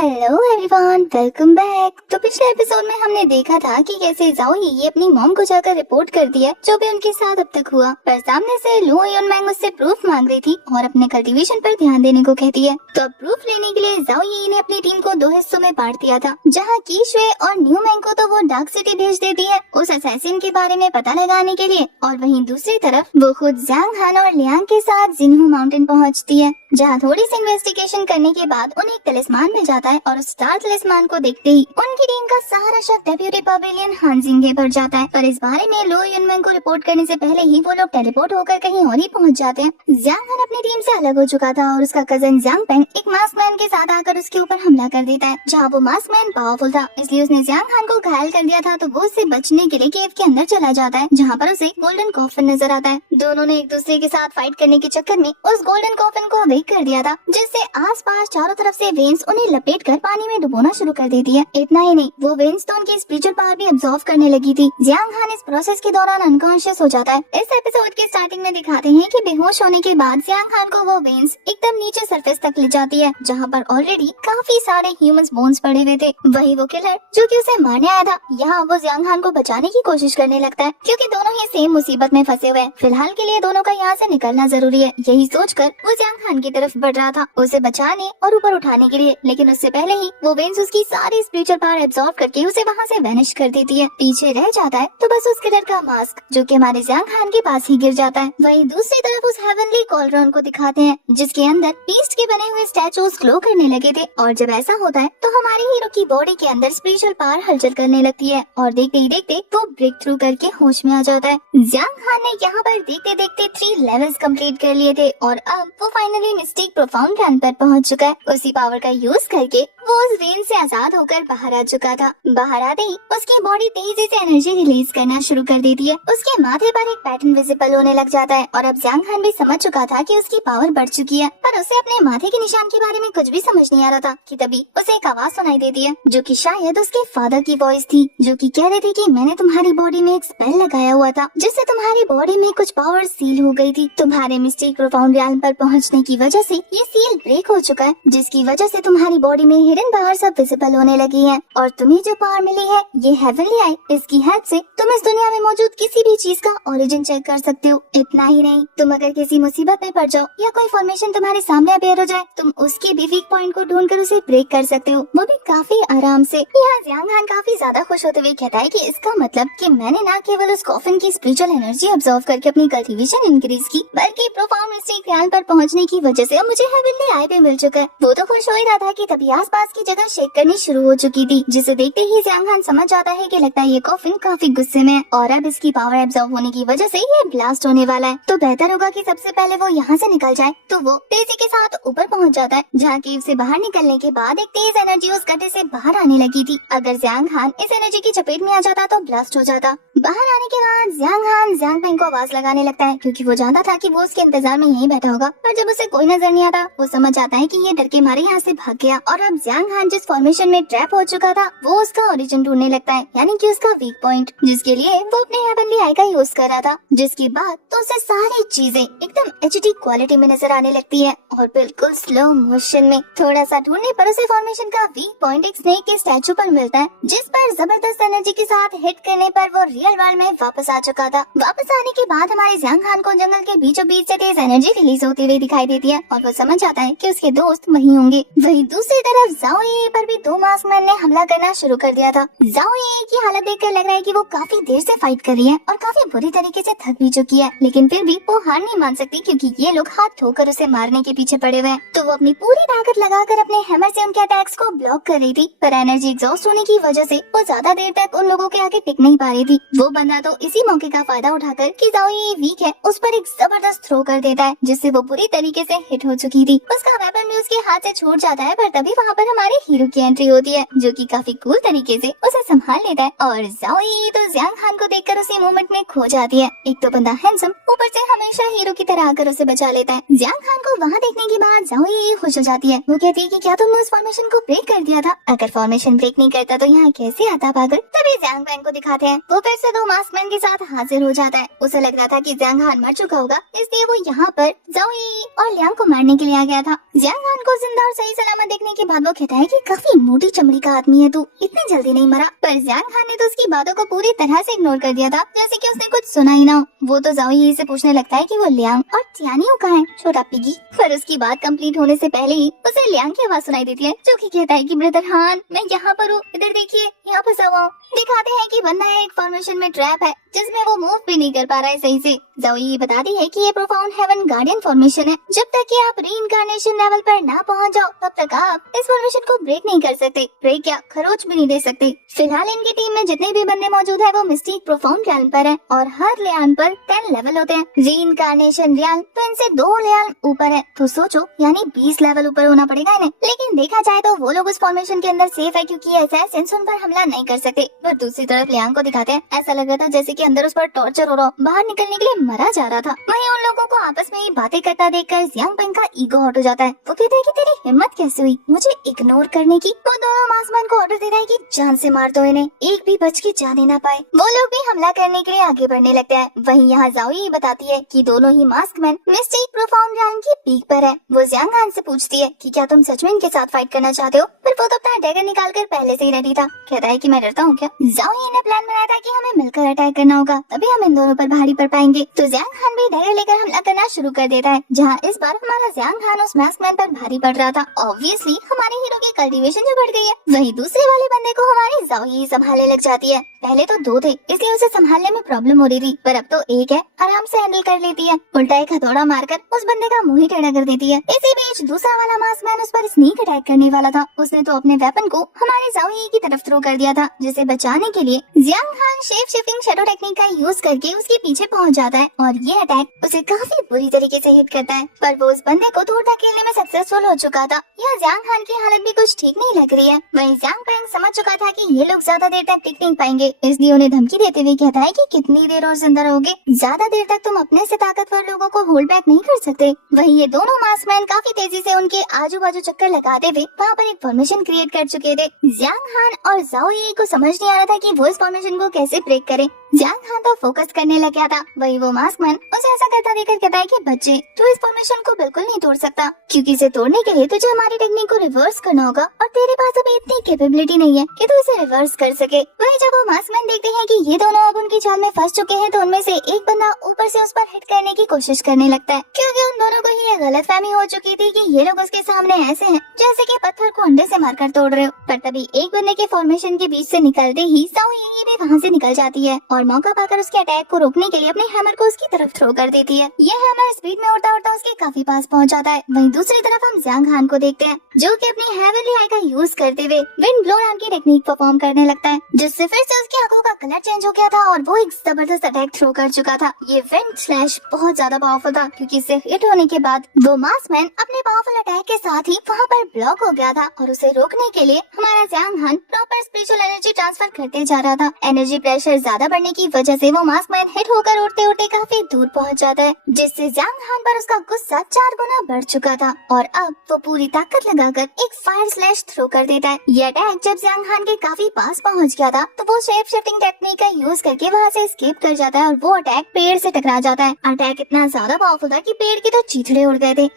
Hello everyone, welcome back. तो पिछले episode में हमने देखा था कि कैसे जाओ ये अपनी मॉम को जाकर रिपोर्ट कर दिया जो भी उनके साथ अब तक हुआ, पर सामने से लू युनमैंग उससे प्रूफ मांग रही थी और अपने कल्टीवेशन पर ध्यान देने को कहती है। तो अब प्रूफ लेने के लिए जाओ ये ने अपनी टीम को 2 हिस्सों में बांट दिया था, जहाँ कीशुए और न्यूमैंग को तो वो डार्क सिटी भेज देती है उस असैसिन के बारे में पता लगाने के लिए, और वहीं दूसरी तरफ वो खुद ज़ांग हान और लियांग के साथ जिन्हू माउंटेन पहुँचती है, जहाँ थोड़ी सी इन्वेस्टिगेशन करने के बाद उन्हें एक तलिस्मान मिल जाता है और उस स्टार तलिस्मान को देखते ही उनकी टीम का सारा शक डेप्यूटी पवेलियन हान जिंगे पर जाता है। पर इस बारे में लू युनमैंग को रिपोर्ट करने से पहले ही वो लोग टेलीपोर्ट होकर कहीं और ही पहुंच जाते हैं। ज़ांग हान अपनी टीम से अलग हो चुका था और उसका कजन ज़ांग पेंग एक मास्क मैन के साथ आकर उसके ऊपर हमला कर देता है, जहाँ वो मास्क मैन पावरफुल था इसलिए उसने ज़ांग हान को घायल कर दिया था। तो वो उससे बचने के लिए केव के अंदर चला जाता है, जहाँ पर उसे गोल्डन कॉफिन नजर आता है। दोनों ने एक दूसरे के साथ फाइट करने के चक्कर में उस गोल्डन कॉफिन को अवेक कर दिया था, जिससे आसपास चारों तरफ से वेन्स उन्हें लपेट कर पानी में डुबोना शुरू कर देती है। इतना ही नहीं, वो वेन्स तो उनकी स्पिरिचुअल पावर भी अब्सॉर्ब करने लगी थी। ज़ांग हान इस प्रोसेस के दौरान अनकॉन्शियस हो जाता है। इस एपिसोड के स्टार्टिंग में दिखाते हैं कि बेहोश होने के बाद ज़ांग हान को वो वेन्स एकदम नीचे सरफेस तक ले जाती है, जहाँ पर ऑलरेडी काफी सारे ह्यूमंस बोन्स पड़े हुए थे। वही वो किलर जो कि उसे मारने आया था, यहाँ वो ज़ांग हान को बचाने की कोशिश करने लगता है, क्योंकि दोनों ही सेम मुसीबत में फंसे हुए हैं। फिलहाल के लिए दोनों का यहाँ से निकलना जरूरी है, यही सोचकर वो ज़ांग हान की तरफ बढ़ रहा था उसे बचाने और ऊपर उठाने के लिए, लेकिन उससे पहले ही वो वेन्स उसकी सारी स्पिरिचुअल पावर एब्सॉर्ब करके उसे वहाँ से वैनिश कर देती है। पीछे रह जाता है तो बस उस किलर का मास्क, जो कि हमारे ज़ांग हान के पास ही गिर जाता है। वहीं दूसरी तरफ उस हेवनली कॉलरॉन को दिखाते हैं, जिसके अंदर बीस्ट के बने हुए स्टैचूज ग्लो करने लगे थे, और जब ऐसा होता है तो हमारे हीरो की बॉडी के अंदर स्पिरिचुअल पावर हलचल करने लगती है और देखते ही देखते वो ब्रेक थ्रू करके होश में आ जाता है। ज़ांग हान ने यहाँ पर देखते देखते 3 लेवल्स कंप्लीट कर लिए थे और अब वो फाइनली मिस्टिक प्रोफाउंड रैंक पर पहुँच चुका है। उसी पावर का यूज करके वो उस वेन से आजाद होकर बाहर आ चुका था। बाहर आते ही उसकी बॉडी तेजी से एनर्जी रिलीज करना शुरू कर देती है। उसके माथे पर एक पैटर्न विजिबल होने लग जाता है और अब ज़ांग हान भी समझ चुका था कि उसकी पावर बढ़ चुकी है, पर उसे अपने माथे के निशान के बारे में कुछ भी समझ नहीं आ रहा था कि तभी उसे एक आवाज सुनाई देती है, जो कि शायद उसके फादर की वॉइस थी, जो कि कह रहे थे कि मैंने तुम्हारी बॉडी में एक स्पेल लगाया हुआ था, जिससे तुम्हारी बॉडी में कुछ पावर सील हो गई थी। तुम्हारे मिस्टिक प्रोफाउंड रैल्म पर पहुंचने की वजह से ये सील ब्रेक हो चुका है, जिसकी वजह से तुम्हारी बॉडी में हिडन पावर सब विजिबल होने लगी है, और तुम्हें जो पावर मिली है ये हेवनली आई, इसकी हेल्प से तुम इस दुनिया में मौजूद किसी भी चीज का ओरिजिन चेक कर सकते हो। इतना ही नहीं, तुम अगर किसी मुसीबत में पड़ जाओ या कोई फॉर्मेशन तुम्हारे सामने अपेयर हो जाए, तुम उसके भी वीक पॉइंट को ढूंढकर उसे ब्रेक कर सकते हो, वो भी काफी आराम से। यहाँ ज़ांग हान काफी ज्यादा खुश होते हुए कहता है कि इसका मतलब कि मैंने न केवल उस कॉफिन की स्पिरिचुअल एनर्जी अब्सॉर्ब करके अपनी कल्टीवेशन इंक्रीज की, बल्कि प्रोफाउंड मिस्टिक रैल्म पर पहुंचने की वजह से अब मुझे हेवनली आई भी मिल चुका है। वो तो खुश हो ही रहा था कि तभी आसपास की जगह शेक करनी शुरू हो चुकी थी, जिसे देखते ही ज़ांग हान समझ जाता है कि लगता है ये कॉफिन काफी गुस्से में है और अब इसकी पावर एब्सॉर्ब होने की वजह से ये ब्लास्ट होने वाला है। तो बेहतर होगा कि सबसे पहले वो यहाँ से निकल जाए। तो वो तेजी के साथ ऊपर पहुँच जाता है, जहाँ केव से बाहर निकलने के बाद एक तेज एनर्जी उस गड्ढे से बाहर आने लगी थी। अगर ज़ांग हान इस एनर्जी की चपेट में आ जाता तो ब्लास्ट हो जाता। बाहर आने के बाद ज़ांग हान ज़ांग पेंग को आवाज लगाने लगता है, क्योंकि वो जानता था कि वो उसके इंतजार में यहीं बैठा होगा, पर जब उसे कोई नजर नहीं आता वो समझ आता है कि ये डर के मारे यहाँ से भाग गया। और अब ज़ांग हान जिस फॉर्मेशन में ट्रैप हो चुका था वो उसका ओरिजिन ढूंढने लगता है, यानी कि उसका वीक पॉइंट, जिसके लिए वो अपने हेवनली आई का यूज कर रहा था। जिसके बाद तो उसे सारी चीजें एकदम एचडी क्वालिटी में नजर आने लगती है और बिल्कुल स्लो मोशन में। थोड़ा सा ढूंढने पर उसे फॉर्मेशन का वीक पॉइंट एक स्नेक के स्टैचू पर मिलता है, जिस पर जबरदस्त एनर्जी के साथ हिट करने पर वो रियल वर्ल्ड में वापस आ चुका था। वापस आने के बाद हमारे ज़ांग हान को जंगल के बीचों बीच से तेज एनर्जी रिलीज होती हुई दिखाई देती है और वो समझ जाता है कि उसके दोस्त वहीं होंगे। वहीं दूसरी तरफ जाओ ये पर भी 2 मास्क मैन ने हमला करना शुरू कर दिया था। जाओ ये की हालत देखकर लग रहा है कि वो काफी देर से फाइट कर रही है और काफी बुरी तरीके से थक भी चुकी है, लेकिन फिर भी वो हार नहीं मान सकती, क्योंकि ये लोग हाथ धोकर उसे मारने के पीछे पड़े हुए हैं। तो वो अपनी पूरी ताकत लगाकर अपने हैमर से उनके अटैक्स को ब्लॉक कर रही थी, पर एनर्जी एग्जॉस्ट होने की वजह से वो ज्यादा देर तक उन लोगों के आगे टिक नहीं पा रही थी। वो बंदा तो इसी मौके का फायदा उठाकर कि जाओ ये वीक है उस पर एक जबरदस्त थ्रो कर देता है, जिससे वो बुरी तरीके से हिट हो चुकी थी। उसका वेपन भी उसके हाथ से छूट जाता है, पर तभी वहाँ पर हमारे हीरो की एंट्री होती है, जो कि काफी कूल तरीके से उसे संभाल लेता है और जाओ ये तो ज़ांग हान को देखकर उसी मोमेंट में खो जाती है। एक तो बंदा हैंडसम, ऊपर से हमेशा हीरो की तरह आकर उसे बचा लेता है। ज़ांग हान को वहाँ देखने के बाद जाओ ये खुश हो जाती है। वो कहती है कि क्या तुमने उस फॉर्मेशन को ब्रेक कर दिया था। अगर फॉर्मेशन ब्रेक नहीं करता तो यहाँ कैसे आता पागल। तभी ज़ियांग फैंग को दिखाते हैं, वो फिर से 2 मास्कमैन के साथ हाजिर हो जाता है। उसे लग रहा था कि ज़ियांग हान मर चुका होगा, इसलिए वो यहाँ पर ज़ाओ यी और लियांग को मारने के लिए आ गया था। ज़ियांग हान को जिंदा और सही सलामत देखने के बाद वो कहता है कि काफी मोटी चमड़ी का आदमी है तू, इतनी जल्दी नहीं मरा। पर ज़ियांग हान ने तो उसकी बातों को पूरी तरह से इग्नोर कर दिया था, जैसे कि उसने कुछ सुना ही ना हो। वो तो ज़ाओ यी से पूछने लगता है कि वो लियांग और तियानियो कहाँ है, छोटा पिगी। पर उसकी बात कंप्लीट होने से पहले ही उसे लियांग की आवाज सुनाई देती है, जो कि कहता है कि ब्रदर हान मैं यहाँ पर हूँ, इधर देखिए यहाँ फंसा हुआ हूँ। दिखाते हैं कि बंदा एक फॉर्मेशन में ट्रैप है, जिसमें वो मूव भी नहीं कर पा रहा है सही से। ज़ाओ यी बताती है कि ये प्रोफाउंड हेवन गार्डियन फॉर्मेशन है, जब तक कि आप रीइंकार्नेशन लेवल पर ना पहुंच जाओ तब तक आप इस फॉर्मेशन को ब्रेक नहीं कर सकते, ब्रेक क्या खरोच भी नहीं दे सकते। फिलहाल इनकी टीम में जितने भी बंदे मौजूद है वो मिस्टिक प्रोफाउंड रियाल्म पर है और हर रियाल्म पर 10 लेवल होते हैं। रीइंकार्नेशन रियाल्म तो इनसे 2 रियाल्म ऊपर है, तो सोचो यानी 20 लेवल ऊपर होना पड़ेगा इन्हें। लेकिन देखा जाए तो वो लोग उस फॉर्मेशन के अंदर सेफ है, क्योंकि असैसिन्स उन पर हमला नहीं कर सकते। पर दूसरी तरफ लियांग को दिखाते हैं, ऐसा लग रहा था जैसे कि अंदर उस पर टॉर्चर हो रहा, बाहर निकलने के लिए मरा जा रहा था। वहीं उन लोगों को आपस में ही बातें करता देखकर ज़ियांग फैंग का ईगो हर्ट हो जाता है। वो कहता है कि तेरी हिम्मत कैसे हुई मुझे इग्नोर करने की। वो दोनों मास्कमैन को ऑर्डर देता है कि जान से मार दो इन्हें, एक भी बच के जाने ना पाए। वो लोग भी हमला करने के लिए आगे बढ़ने लगते हैं। वहीं यहाँ ज़ाओ यी बताती है कि दोनों ही मास्कमैन मिस्टिक प्रोफाउंड रियाल्म की पीक पर है। वो ज़ियांग हान से पूछती है कि क्या तुम सच में इनके साथ फाइट करना चाहते हो, पर वो तो अपना डैगर निकाल कर पहले से ही रेडी था। कहता है कि मैं डरता हूँ क्या। ज़ाओ यी ने प्लान बनाया था कि हमें मिलकर अटैक करना होगा, तभी हम इन दोनों पर भारी पड़ पाएंगे। तो ज़ियांग हान भी डैगर लेकर हमला करना शुरू कर देता है, जहाँ इस बार हमारा ज़ियांग हान उस मास्कमैन पर भारी पड़ रहा था। ऑब्वियसली हमारे हीरो की कल्टीवेशन जो बढ़ गई है। वहीं दूसरे वाले बंदे को हमारी ज़ाओ यी संभालने लग जाती है। पहले तो 2 थे, इसलिए उसे संभालने में प्रॉब्लम हो रही थी, पर अब तो एक है, आराम से हैंडल कर लेती है। उल्टा एक हथौड़ा मारकर उस बंदे का मुंह ही टेढ़ा कर देती है। इसी बीच दूसरा वाला मास्कमैन उस पर स्नीक अटैक करने वाला था। उसने तो अपने वेपन को हमारे ज़ाओ यी की तरफ थ्रो कर दिया था, जिसे बचाने के लिए ज़ियांग हान शेप शिफ्टिंग शैडो टेक्निक का यूज करके उसके पीछे पहुंच जाता है और ये अटैक उसे काफी बुरी तरीके से हिट करता है। पर वो उस बंदे को दूर धकेलने में सक्सेसफुल हो चुका था। यह ज़ियांग हान की हालत भी कुछ ठीक नहीं लग रही है। वहीं ज़ियांग फैंग समझ चुका था कि ये लोग ज्यादा देर तक टिक नहीं पाएंगे, इसलिए उन्हें धमकी देते हुए कहता है कि कितनी देर और जिंदा रहोगे, ज्यादा देर तक तुम अपने से ताकतवर लोगों को होल्ड बैक नहीं कर सकते। वहीं ये दोनों मास्कमैन काफी तेजी से उनके आजू बाजू चक्कर लगाते हुए वहाँ पर एक फॉर्मेशन क्रिएट कर चुके थे। ज़ियांग हान और ज़ाओ यी को समझ नहीं आ रहा था कि वो इस फॉर्मेशन को कैसे ब्रेक करे। ज़ियांग हान तो फोकस करने लग गया था। वही वो मास्कमैन उसे ऐसा करता देखकर कहता है कि बच्चे तू इस फॉर्मेशन को बिल्कुल नहीं तोड़ सकता, क्योंकि इसे तोड़ने के लिए तुझे हमारी टेक्निक को रिवर्स करना होगा और तेरे पास अभी इतनी कैपेबिलिटी नहीं है कि तू इसे रिवर्स कर सके। वही जब वो मास्कमैन देखते हैं कि ये दोनों अब उनकी चाल में फंस चुके हैं, तो उनमें से एक बंदा ऊपर से उस पर हिट करने की कोशिश करने लगता है, क्योंकि उन दोनों को ये गलतफहमी हो चुकी थी कि ये लोग उसके सामने ऐसे हैं जैसे कि पत्थर को अंडे से मारकर तोड़ रहे हो। पर तभी एक बंदे के फॉर्मेशन के बीच से निकलते ही ज़ाओ यी भी वहाँ से निकल जाती है और मौका पाकर उसके अटैक को रोकने के लिए अपने हैमर को उसकी तरफ थ्रो कर देती है। ये हैमर स्पीड में उड़ता उड़ता उसके काफी पास पहुंच जाता है। वहीं दूसरी तरफ हम ज़ियांग हान को देखते हैं, जो कि अपनी हेवनली आई का यूज करते हुए विंड ब्लो नाम की टेक्निक परफॉर्म करने लगता है, जिससे फिर से उसकी आंखों का कलर चेंज हो गया था और वो एक जबरदस्त अटैक थ्रो कर चुका था। ये विंड स्लैश बहुत ज्यादा पावरफुल था, क्योंकि इससे हिट होने के बाद वो मास्कमैन अपने पावरफुल अटैक के साथ ही वहाँ पर ब्लॉक हो गया था और उसे रोकने के लिए हमारा ज़ियांग हान प्रॉपर स्पिरिचुअल एनर्जी ट्रांसफर करते जा रहा था। एनर्जी प्रेशर ज्यादा बढ़ने की वजह से वो मास्कमैन हिट होकर उड़ते उड़ते काफी दूर पहुंच जाता है, जिससे ज़ियांग हान पर उसका गुस्सा 4 गुना बढ़ चुका था और अब वो पूरी ताकत लगाकर एक फायर स्लैश थ्रो कर देता है। ये अटैक जब ज़ियांग हान के काफी पास पहुंच गया था, तो वो शेप शिफ्टिंग टेक्निक का यूज करके वहाँ से एस्केप कर जाता है और वो अटैक पेड़ से टकरा जाता है। अटैक इतना ज्यादा पावरफुल था कि पेड़ के तो चीथड़े उड़ गए थे।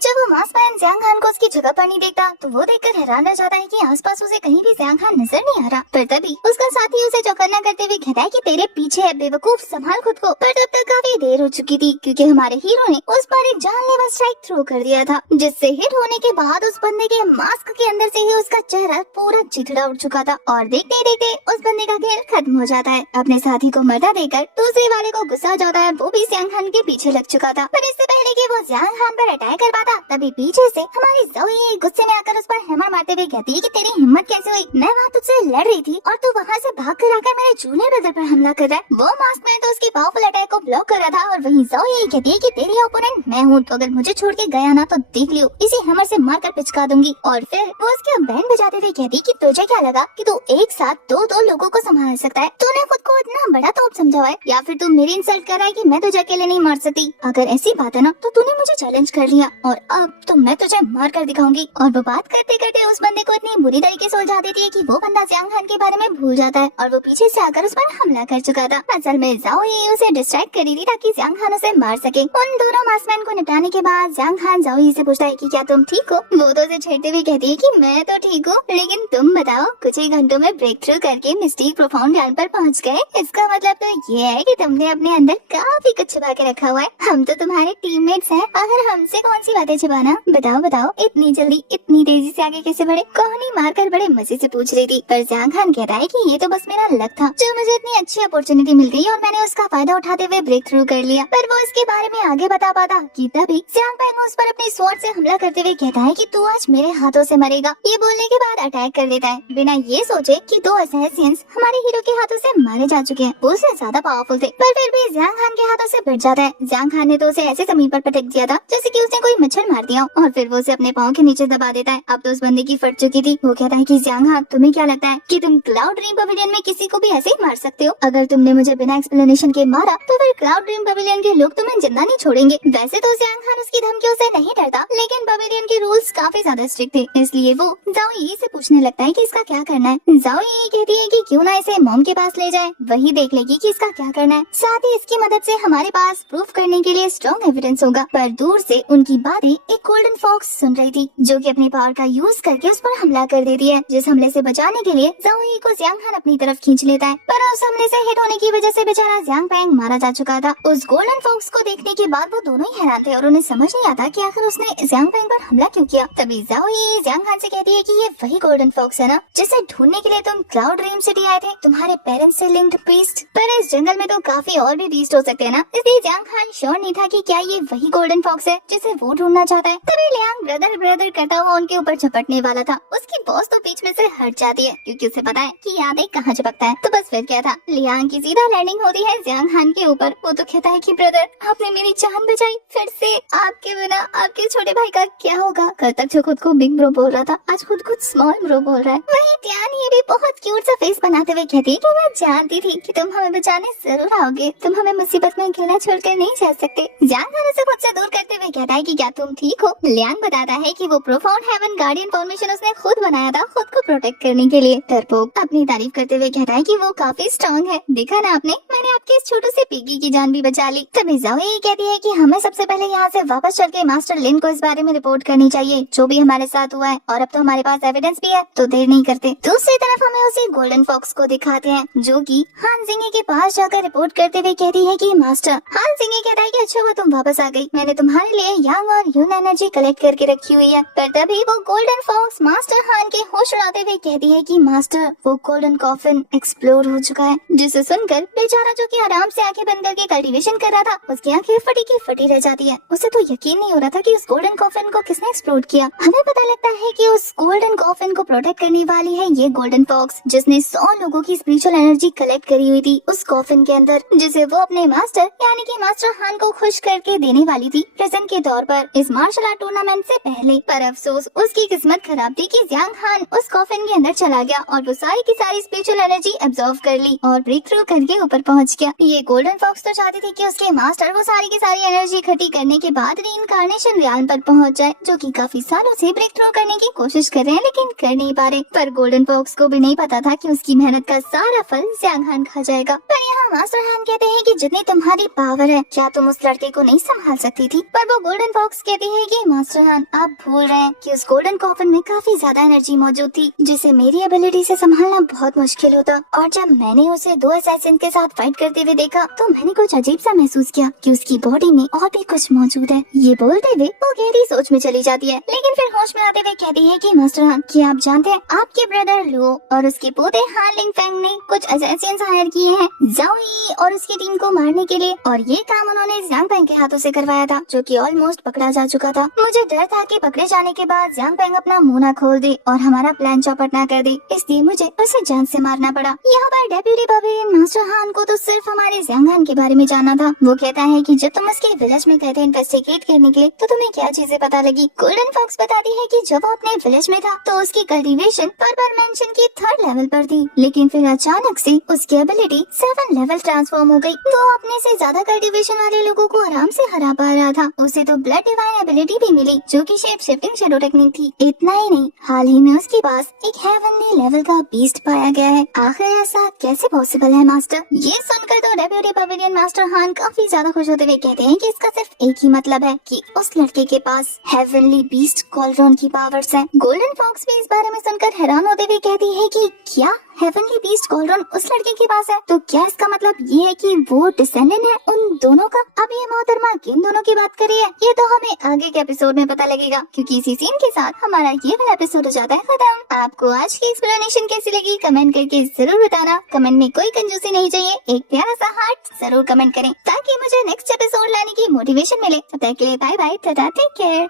जब वो मास्कमैन ज़ियांग हान को उसकी जगह पर नहीं देखता, तो वो देखकर हैरान रह जाता है कि आसपास उसे कहीं भी ज़ियांग हान नजर नहीं आ रहा। पर तभी उसका साथी उसे चौकन्ना करते हुए कहता है कि तेरे पीछे है बेवकूफ, संभाल खुद को। पर तब तक काफी देर हो चुकी थी, क्योंकि हमारे हीरो ने उस पर एक जानलेवा स्ट्राइक थ्रो कर दिया था, जिससे हिट होने के बाद उस बंदे के मास्क के अंदर से ही उसका चेहरा पूरा चिथड़ा उठ चुका था और देखते देखते उस बंदे का खेल खत्म हो जाता है। अपने साथी को मरता देखकर दूसरे वाले को गुस्सा आ जाता है, वो भी ज़ियांग हान के पीछे लग चुका था। पर इससे पहले कि वो ज़ियांग हान पर अटैक कर पाता, तभी पीछे से हमारी ज़ाओ यी गुस्से में आकर उस पर हैमर मारते हुए कहती है कि तेरी हिम्मत कैसे हुई, मैं वहाँ तुझसे लड़ रही थी और तू वहाँ से भाग कर आकर मेरे जूनियर ब्रदर पर हमला कर रहा है। वो मास्कमैन तो उसकी पावरफुल अटैक को ब्लॉक कर रहा था और वहीं ज़ाओ यी कहती है कि तेरी ओपोनेंट मैं हूँ, तो अगर मुझे छोड़ के गया ना तो देख लियो, इसी हैमर से मार कर पिचका दूंगी। और फिर वो उसके बैंड बजाते हुए कहती कि तुझे क्या लगा कि तू एक साथ दो लोगों को संभाल सकता है, तूने खुद को इतना बड़ा तोप समझा है, या फिर तू मेरी इंसल्ट कर रहा है कि मैं तुझे अकेले नहीं मार सकती। अगर ऐसी बात है ना तो तूने मुझे चैलेंज कर लिया और अब तो मैं तुझे मार कर दिखाऊंगी। और वो बात करते करते उस बंदे को इतनी बुरी तरीके से उलझा देती है कि वो बंदा जियांग हान के बारे में भूल जाता है और वो पीछे से आकर उस पर हमला कर चुका था। असल में जाओ ही उसे डिस्ट्रैक्ट कर रही थी ताकि जियांग हान उसे मार सके। उन दोनों मार्क्समैन को निपटाने के बाद जियांग हान जाओ ही से पूछता है कि क्या तुम ठीक हो। वो तो उसे छेड़ते हुए कहती है कि मैं तो ठीक हूँ, लेकिन तुम बताओ, कुछ ही घंटों में ब्रेक थ्रू करके मिस्टिक प्रोफाउंड ज्ञान पर पहुँच गए। इसका मतलब तो ये है कि तुमने अपने अंदर काफी कुछ छिपा के रखा हुआ है। हम तो तुम्हारे टीममेट्स हैं, आखिर हमसे कौन सी बातें छिपाना। बताओ बताओ, इतनी जल्दी इतनी तेजी से आगे कैसे बढ़े। कोहनी मारकर बड़े मजे से पूछ रही थी, पर जियांग हान कहता है कि ये तो बस मेरा लक था, जो मुझे इतनी अच्छी अपॉर्चुनिटी मिल गई और मैंने उसका फायदा उठाते हुए ब्रेक थ्रू कर लिया। पर वो इसके बारे में आगे बता पाता कि तभी जियांग पैंग उस पर अपनी स्वॉर्ड से हमला करते हुए कहता है कि तू आज मेरे हाथों से मरेगा। ये बोलने के बाद अटैक कर देता है बिना ये सोचे कि 2 असैसिन्स हमारे हीरो के हाथों से मारे जा चुके हैं। वो उससे ज्यादा पावरफुल थे, पर फिर भी जियांग हान के हाथों से बच जाता है। जियांग हान ने तो उसे ऐसे जमीन पर पटक दिया था जैसे कि उसने कोई मच्छर मार दिया और फिर वो उसे अपने पाँव के नीचे दबा देता है। अब तो उस बंदे की फट चुकी थी। वो कहता है कि जियांग हान, तुम्हें क्या लगता है कि तुम क्लाउड ड्रीम पवेलियन में किसी को भी ऐसे ही मार सकते हो? अगर तुमने मुझे बिना एक्सप्लेनेशन के मारा तो फिर क्लाउड ड्रीम पवेलियन के लोग तुम्हें जिंदा नहीं छोड़ेंगे। वैसे तो जियांग हान उसकी धमकियों से नहीं डरता, लेकिन पवेलियन के रूल्स काफी ज्यादा स्ट्रिक्ट थे, इसलिए वो जाओ यी से पूछने लगता है कि इसका क्या करना है। जाओ यी कहती है कि क्यों ना इसे मॉम के पास ले जाए, वही देख लेगी कि इसका क्या करना है। साथ ही इसकी मदद से हमारे पास प्रूफ करने के लिए स्ट्रॉन्ग एविडेंस होगा। पर दूर से उनकी बातें एक गोल्डन फॉक्स सुन रही थी, जो कि अपनी पावर का यूज करके उस पर हमला कर देती है। जिस हमले से बचाने के लिए जाओ यी को जियांग हान अपनी तरफ खींच लेता है, पर उस हमले से हिट होने की वजह से बेचारा जियांग पैंग मारा जा चुका था। उस गोल्डन फॉक्स को देखने के बाद वो दोनों ही हैरान थे और उन्हें समझ नहीं आता कि आखिर उसने जियांग पैंग पर हमला क्यों किया। तभी जाओ यी जियांग हान से कहती है कि ये वही गोल्डन फॉक्स है ना, जिसे ढूंढने के लिए तुम क्लाउड ड्रीम सिटी आए थे, तुम्हारे पेरेंट्स से लिंक्ड बीस्ट। पर इस जंगल में तो काफी और भी बीस्ट हो सकते हैं ना, इसलिए जियांग हान श्योर नहीं था कि क्या ये वही गोल्डन फॉक्स है जिसे वो ढूंढना चाहता है। तभी लियांग ब्रदर ब्रदर करता हुआ उनके ऊपर झपटने वाला था। उसकी बॉस तो बीच में से हट जाती है क्योंकि उसे पता है कि यादें कहाँ झपकता है। तो बस फिर क्या था, लियांग की सीधा लैंडिंग होती है जियांग हान के ऊपर। वो तो कहता है कि ब्रदर, आपने मेरी जान बचाई, फिर से आपके बिना आपके छोटे भाई का क्या होगा। कल तक जो खुद को बिग ब्रो बोल रहा था, आज खुद स्मॉल ब्रो बोल रहा है। वही ध्यान ये भी बहुत क्यूट सा फेस बनाते हुए कहती है कि मैं जानती थी कि तुम हमें बचाने जरूर आओगे, तुम हमें मुसीबत में अकेला छोड़कर नहीं जा सकते। जियांग हान उसे खुद से दूर करते हुए कहता है कि क्या तुम ठीक हो। लियांग बताता है कि वो प्रोफाउंड हेवन गार्डियन फॉर्मेशन उसने खुद बनाया था खुद को प्रोटेक्ट करने के लिए। डरपोक अपनी तारीफ करते हुए कहता है कि वो काफी स्ट्रॉन्ग है, देखा ना आपने, मैंने आपके इस छोटे से पिग्गी की जान भी बचा ली। तभी जाओ यी कहती है कि हमें सबसे पहले यहाँ से वापस चल के मास्टर लिन को इस बारे में रिपोर्ट करनी चाहिए, जो भी हमारे साथ हुआ है, और अब तो हमारे पास एविडेंस भी है, तो देर नहीं करते। दूसरी तरफ हमें उसी गोल्डन फॉक्स को दिखाते हैं, जो कि हान जिंगे के पास जाकर रिपोर्ट करते हुए कहती है कि मास्टर। हान जिंगे कहता है कि अच्छा हुआ तुम वापस आ गई, मैंने तुम्हारे लिए यांग और यून एनर्जी कलेक्ट करके रखी हुई है। पर तभी वो गोल्डन फॉक्स मास्टर हान के होश उड़ाते हुए कहती है कि मास्टर, वो गोल्डन कॉफिन एक्सप्लोर हो चुका है। जिसे सुनकर बेचारा जो कि आराम से आंखें बंद करके कल्टीवेशन कर रहा था, उसकी आंखें फटी की फटी रह जाती है। उसे तो यकीन नहीं हो रहा था कि उस गोल्डन कॉफिन को किसने एक्सप्लोर किया। हमें पता लगता है कि उस गोल्डन कॉफिन को प्रोटेक्ट करने वाली है ये गोल्डन फॉक्स, जिसने 100 लोगों की स्पिरिचुअल एनर्जी कलेक्ट करी हुई थी उस कॉफिन के अंदर, जिसे वो अपने मास्टर यानी कि मास्टर हान को खुश करके देने वाली थी प्रेजेंट के तौर पर इस मार्शल आर्ट टूर्नामेंट से पहले। पर अफसोस उसकी किस्मत खराब थी कि जियांग हान उस कॉफिन के अंदर चला गया और वो सारी की सारी स्पिरिचुअल एनर्जी एब्जॉर्व कर ली और ब्रेक थ्रू करके ऊपर पहुंच गया। ये गोल्डन फॉक्स तो चाहती थी कि उसके मास्टर वो सारी की सारी एनर्जी इकट्ठी करने के बाद रीइंकार्नेशन रियान पर पहुंच जाए, जो कि काफी सालों से ब्रेक थ्रू करने की कोशिश कर रहे हैं लेकिन कर नहीं पा रहे। पर गोल्डन फॉक्स को भी नहीं पता था कि उसकी मेहनत का सारा फल जियांग हान खा जाएगा। पर यहाँ मास्टर हान कहते हैं कि जितनी तुम्हारी पावर है, क्या तुम उस लड़के को नहीं संभाल सकती थी। पर वो गोल्डन फॉक्स कहती है कि मास्टर हान, आप भूल रहे हैं कि उस गोल्डन कॉफिन में काफी ज्यादा एनर्जी मौजूद थी, जिसे मेरी एबिलिटी से संभालना बहुत मुश्किल होता। और जब मैंने उसे 2 असैसिन के साथ फाइट करते हुए देखा तो मैंने कुछ अजीब सा महसूस किया कि उसकी बॉडी में और भी कुछ मौजूद है। ये बोलते हुए वो गहरी सोच में चली जाती है, लेकिन फिर होश में आते हुए कहती है कि मास्टर हान, क्या आप जानते हैं आपके ब्रदर लो और उसके पोते हान लिंग फेंग ने कुछ असैसिन्स हायर किए हैं जाओ यी और उसकी टीम को मारने के लिए, और ये काम उन्होंने जियांग पेंग के हाथों से करवाया था, जो कि ऑलमोस्ट पकड़ा जा चुका था। मुझे डर था कि पकड़े जाने के बाद जियांग पेंग अपना मुंह ना खोल दे और हमारा प्लान चौपट ना कर दे, इसलिए मुझे उसे जान से मारना पड़ा। यहाँ पर डेप्यूटी पवेलियन मास्टर हान को तो सिर्फ हमारे जियांग हान के बारे में जानना था। वो कहता है कि जब तुम उसके विलेज में गए थे इन्वेस्टिगेट करने के लिए, तो तुम्हें क्या चीजें पता लगी। गोल्डन फॉक्स बताती है कि जब वो अपने विलेज में था तो उसकी कल्टीवेशन पर्पल मेंशन की 3rd लेवल पर थी, लेकिन फिर अचानक से उसकी एबिलिटी 7 लेवल लेवल ट्रांसफॉर्म हो गई। तो अपने से ज्यादा कल्टीवेशन वाले लोगों को आराम से हरा पा रहा था। उसे तो ब्लड डिवाइन एबिलिटी भी मिली जो कि शेप शिफ्टिंग शैडो टेक्निक थी। इतना ही नहीं, हाल ही में उसके पास एक हेवनली लेवल का बीस्ट पाया गया है। आखिर ऐसा कैसे पॉसिबल है मास्टर? ये सुनकर तो डेप्यूटी पवेलियन मास्टर हान काफी ज्यादा खुश होते हुए कहते हैं कि इसका सिर्फ एक ही मतलब है कि उस लड़के के पास हेवनली बीस्ट कॉलरॉन की पावर्स है। गोल्डन फॉक्स भी इस बारे में सुनकर हैरान होते हुए कहती है कि क्या हेवनली बीस्ट कॉलरॉन उस लड़के के पास है? तो क्या इसका मतलब ये है कि वो डिसेंडेंट है उन दोनों का? अब ये मोहतरमा किन दोनों की बात कर रही है ये तो हमें आगे के एपिसोड में पता लगेगा, क्योंकि इसी सीन के साथ हमारा ये वाला एपिसोड हो जाता है खत्म। आपको आज की एक्सप्लेनेशन कैसी लगी कमेंट करके जरूर बताना। कमेंट में कोई कंजूसी नहीं चाहिए, एक प्यारा सा हार्ट जरूर कमेंट करें ताकि मुझे नेक्स्ट एपिसोड लाने की मोटिवेशन मिले। तब तक के लिए bye bye, tata, take care.